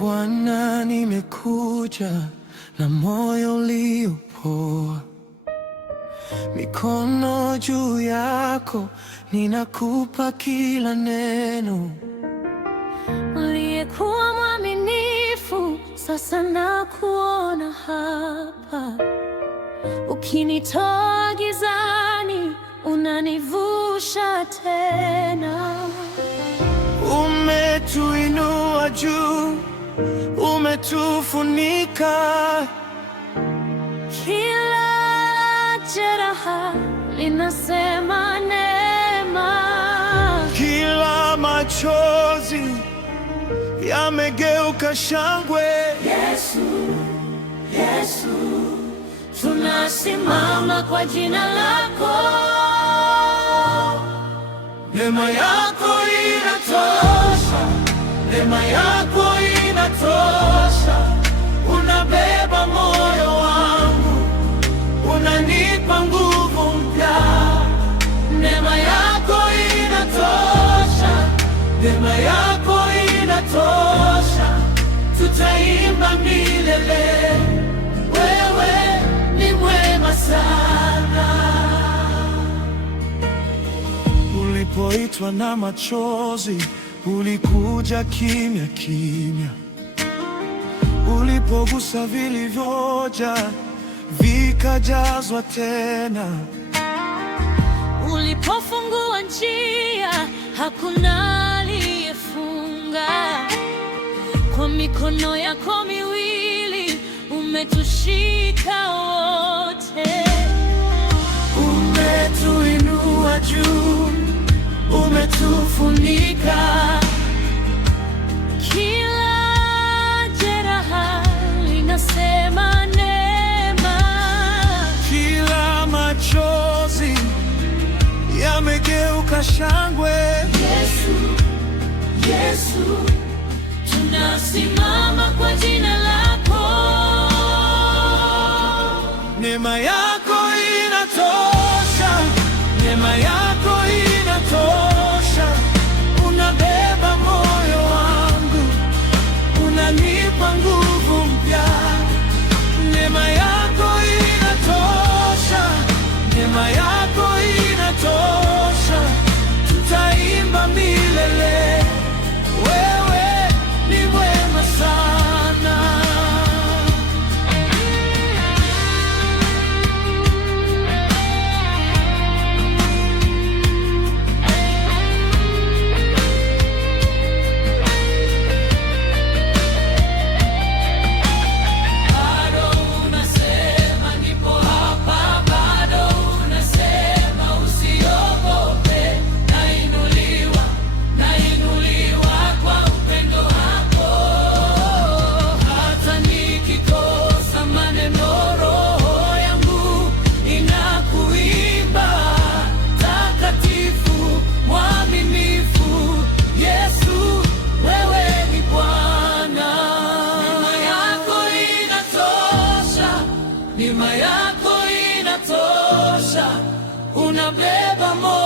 Bwana, nimekuja na moyo uliopoa, mikono juu yako, ninakupa kila neno. Uliyekuwa mwaminifu, sasa nakuona hapa, ukinitoa gizani, unanivusha tena. Umetuinua juu, umetufunika, kila jeraha linasema neema, kila machozi yamegeuka shangwe. Yesu, Yesu, tunasimama kwa jina lako. Neema yako inatosha, neema yako inatosha. Unabeba moyo wangu, unanipa nguvu mpya. Neema yako inatosha, neema yako inatosha. Tutaimba milele, wewe ni mwema sana. Ulipoitwa na machozi, ulikuja kimya kimya. Ulipogusa vilivyoja, vikajazwa tena. Ulipofungua njia, hakuna aliyefunga. Kwa mikono yako miwili, umetushika wote. Umetuinua juu, umetufunika, kila jeraha linasema neema, kila machozi yamegeuka shangwe. Yesu, Yesu, tunasimama kwa jina lako. Neema yako inatosha, neema yako inatosha. Unabeba moyo wangu, unanipa nguvu mpya. Neema yako inatosha, neema yako inatosha. Tutaimba milele, wewe ni mwema sana. Neema yako inatosha, unabeba moyo